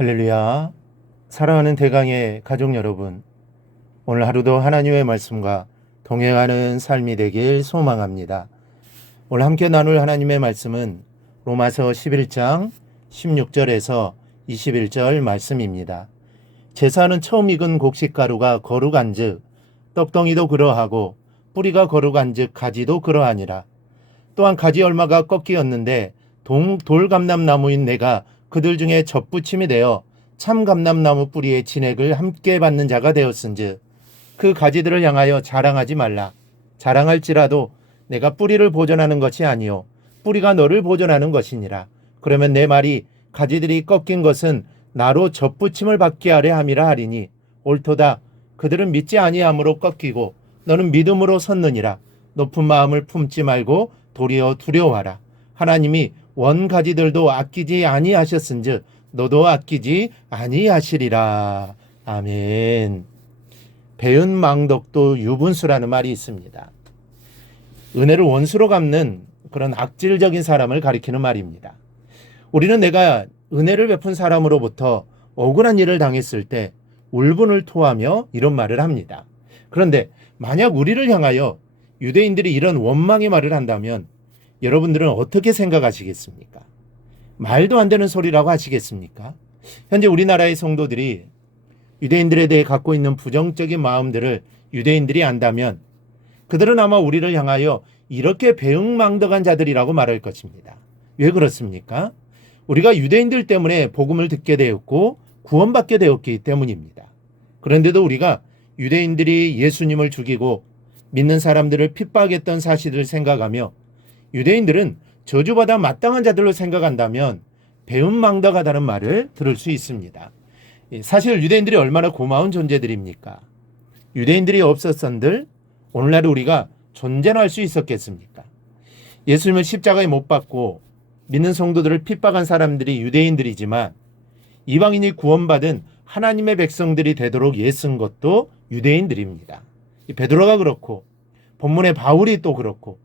할렐루야. 사랑하는 대강의 가족 여러분, 오늘 하루도 하나님의 말씀과 동행하는 삶이 되길 소망합니다. 오늘 함께 나눌 하나님의 말씀은 로마서 11장 16절에서 21절 말씀입니다. 제사는 처음 익은 곡식가루가 거룩한즉 떡덩이도 그러하고 뿌리가 거룩한즉 가지도 그러하니라. 또한 가지 얼마가 꺾이었는데 돌감람나무인 내가 그들 중에 접붙임이 되어 참감람나무 뿌리의 진액을 함께 받는 자가 되었은즉 그 가지들을 향하여 자랑하지 말라. 자랑할지라도 내가 뿌리를 보존하는 것이 아니요 뿌리가 너를 보존하는 것이니라. 그러면 내 말이 가지들이 꺾인 것은 나로 접붙임을 받게 하려 함이라 하리니 옳도다. 그들은 믿지 아니함으로 꺾이고 너는 믿음으로 섰느니라. 높은 마음을 품지 말고 도리어 두려워하라. 하나님이 원가지들도 아끼지 아니하셨은즉 너도 아끼지 아니하시리라. 아멘. 배은망덕도 유분수라는 말이 있습니다. 은혜를 원수로 갚는 그런 악질적인 사람을 가리키는 말입니다. 우리는 내가 은혜를 베푼 사람으로부터 억울한 일을 당했을 때 울분을 토하며 이런 말을 합니다. 그런데 만약 우리를 향하여 유대인들이 이런 원망의 말을 한다면 여러분들은 어떻게 생각하시겠습니까? 말도 안 되는 소리라고 하시겠습니까? 현재 우리나라의 성도들이 유대인들에 대해 갖고 있는 부정적인 마음들을 유대인들이 안다면 그들은 아마 우리를 향하여 이렇게 배은망덕한 자들이라고 말할 것입니다. 왜 그렇습니까? 우리가 유대인들 때문에 복음을 듣게 되었고 구원받게 되었기 때문입니다. 그런데도 우리가 유대인들이 예수님을 죽이고 믿는 사람들을 핍박했던 사실을 생각하며 유대인들은 저주받아 마땅한 자들로 생각한다면 배은망덕하다는 말을 들을 수 있습니다. 사실 유대인들이 얼마나 고마운 존재들입니까? 유대인들이 없었던들 오늘날 우리가 존재할 수 있었겠습니까? 예수님을 십자가에 못 박고 믿는 성도들을 핍박한 사람들이 유대인들이지만 이방인이 구원받은 하나님의 백성들이 되도록 애쓴 것도 유대인들입니다. 베드로가 그렇고 본문의 바울이 또 그렇고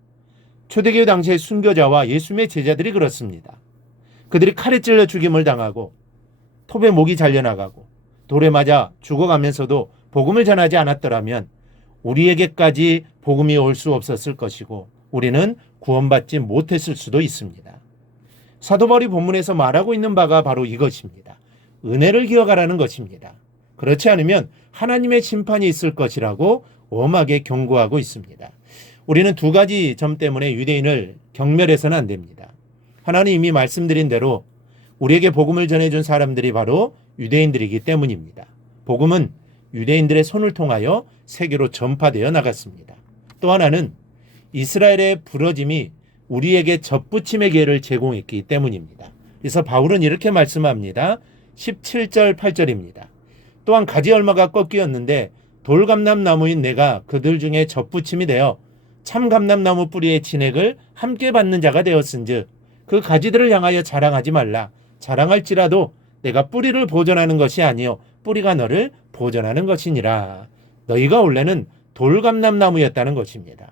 초대교회 당시의 순교자와 예수님의 제자들이 그렇습니다. 그들이 칼에 찔러 죽임을 당하고 톱에 목이 잘려나가고 돌에 맞아 죽어가면서도 복음을 전하지 않았더라면 우리에게까지 복음이 올 수 없었을 것이고 우리는 구원받지 못했을 수도 있습니다. 사도 바울이 본문에서 말하고 있는 바가 바로 이것입니다. 은혜를 기억하라는 것입니다. 그렇지 않으면 하나님의 심판이 있을 것이라고 엄하게 경고하고 있습니다. 우리는 두 가지 점 때문에 유대인을 경멸해서는 안 됩니다. 하나님 이미 말씀드린 대로 우리에게 복음을 전해준 사람들이 바로 유대인들이기 때문입니다. 복음은 유대인들의 손을 통하여 세계로 전파되어 나갔습니다. 또 하나는 이스라엘의 부러짐이 우리에게 접붙임의 기회를 제공했기 때문입니다. 그래서 바울은 이렇게 말씀합니다. 17절 8절입니다. 또한 가지 얼마가 꺾이었는데 돌감람나무인 내가 그들 중에 접붙임이 되어 참감람나무 뿌리의 진액을 함께 받는 자가 되었은즉 그 가지들을 향하여 자랑하지 말라. 자랑할지라도 내가 뿌리를 보존하는 것이 아니요 뿌리가 너를 보존하는 것이니라. 너희가 원래는 돌감람나무였다는 것입니다.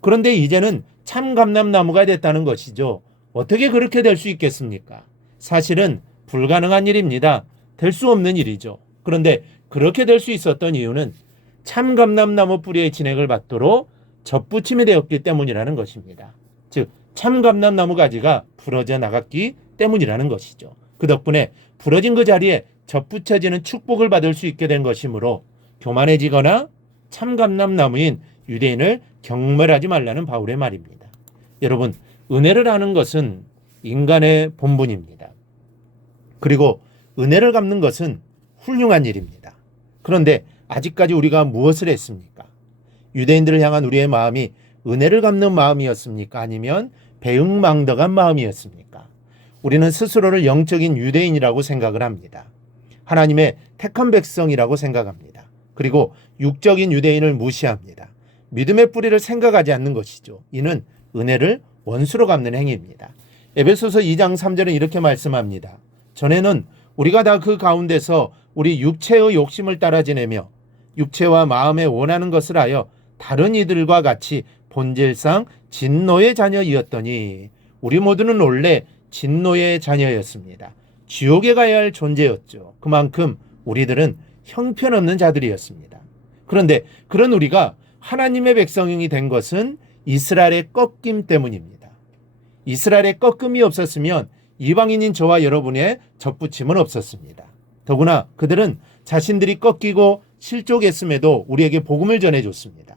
그런데 이제는 참감람나무가 됐다는 것이죠. 어떻게 그렇게 될 수 있겠습니까? 사실은 불가능한 일입니다. 될 수 없는 일이죠. 그런데 그렇게 될 수 있었던 이유는 참감람나무 뿌리의 진액을 받도록 접붙임이 되었기 때문이라는 것입니다. 즉 참감람나무 가지가 부러져 나갔기 때문이라는 것이죠. 그 덕분에 부러진 그 자리에 접붙여지는 축복을 받을 수 있게 된 것이므로 교만해지거나 참감람나무인 유대인을 경멸하지 말라는 바울의 말입니다. 여러분, 은혜를 아는 것은 인간의 본분입니다. 그리고 은혜를 갚는 것은 훌륭한 일입니다. 그런데 아직까지 우리가 무엇을 했습니까? 유대인들을 향한 우리의 마음이 은혜를 갚는 마음이었습니까? 아니면 배은망덕한 마음이었습니까? 우리는 스스로를 영적인 유대인이라고 생각을 합니다. 하나님의 택한 백성이라고 생각합니다. 그리고 육적인 유대인을 무시합니다. 믿음의 뿌리를 생각하지 않는 것이죠. 이는 은혜를 원수로 갚는 행위입니다. 에베소서 2장 3절은 이렇게 말씀합니다. 전에는 우리가 다 그 가운데서 우리 육체의 욕심을 따라 지내며 육체와 마음에 원하는 것을 하여 다른 이들과 같이 본질상 진노의 자녀이었더니 우리 모두는 원래 진노의 자녀였습니다. 지옥에 가야 할 존재였죠. 그만큼 우리들은 형편없는 자들이었습니다. 그런데 그런 우리가 하나님의 백성이 된 것은 이스라엘의 꺾임 때문입니다. 이스라엘의 꺾임이 없었으면 이방인인 저와 여러분의 접붙임은 없었습니다. 더구나 그들은 자신들이 꺾이고 실족했음에도 우리에게 복음을 전해줬습니다.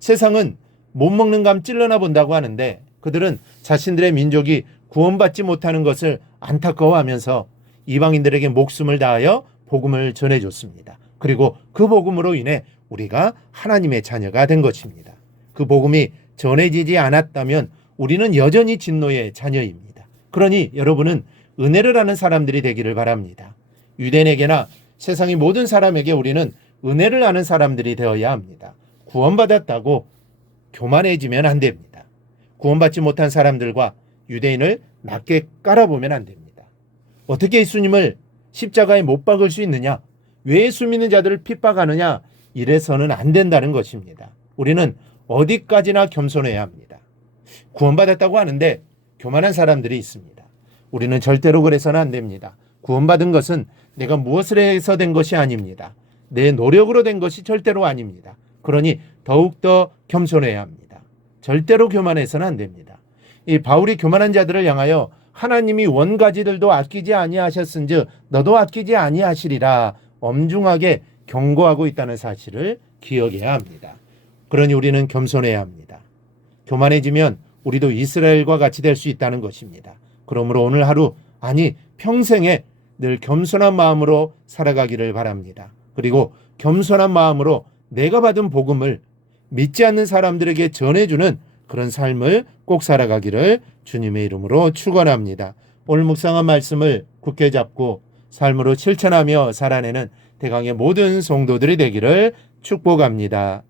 세상은 못 먹는 감 찔러나 본다고 하는데 그들은 자신들의 민족이 구원받지 못하는 것을 안타까워하면서 이방인들에게 목숨을 다하여 복음을 전해줬습니다. 그리고 그 복음으로 인해 우리가 하나님의 자녀가 된 것입니다. 그 복음이 전해지지 않았다면 우리는 여전히 진노의 자녀입니다. 그러니 여러분은 은혜를 아는 사람들이 되기를 바랍니다. 유대인에게나 세상의 모든 사람에게 우리는 은혜를 아는 사람들이 되어야 합니다. 구원받았다고 교만해지면 안 됩니다. 구원받지 못한 사람들과 유대인을 낮게 깔아보면 안 됩니다. 어떻게 예수님을 십자가에 못 박을 수 있느냐? 왜 예수 믿는 자들을 핍박하느냐? 이래서는 안 된다는 것입니다. 우리는 어디까지나 겸손해야 합니다. 구원받았다고 하는데 교만한 사람들이 있습니다. 우리는 절대로 그래서는 안 됩니다. 구원받은 것은 내가 무엇을 해서 된 것이 아닙니다. 내 노력으로 된 것이 절대로 아닙니다. 그러니 더욱더 겸손해야 합니다. 절대로 교만해서는 안 됩니다. 이 바울이 교만한 자들을 향하여 하나님이 원가지들도 아끼지 아니하셨은즉 너도 아끼지 아니하시리라 엄중하게 경고하고 있다는 사실을 기억해야 합니다. 그러니 우리는 겸손해야 합니다. 교만해지면 우리도 이스라엘과 같이 될 수 있다는 것입니다. 그러므로 오늘 하루, 아니 평생에 늘 겸손한 마음으로 살아가기를 바랍니다. 그리고 겸손한 마음으로 내가 받은 복음을 믿지 않는 사람들에게 전해주는 그런 삶을 꼭 살아가기를 주님의 이름으로 축원합니다. 오늘 묵상한 말씀을 굳게 잡고 삶으로 실천하며 살아내는 대강의 모든 성도들이 되기를 축복합니다.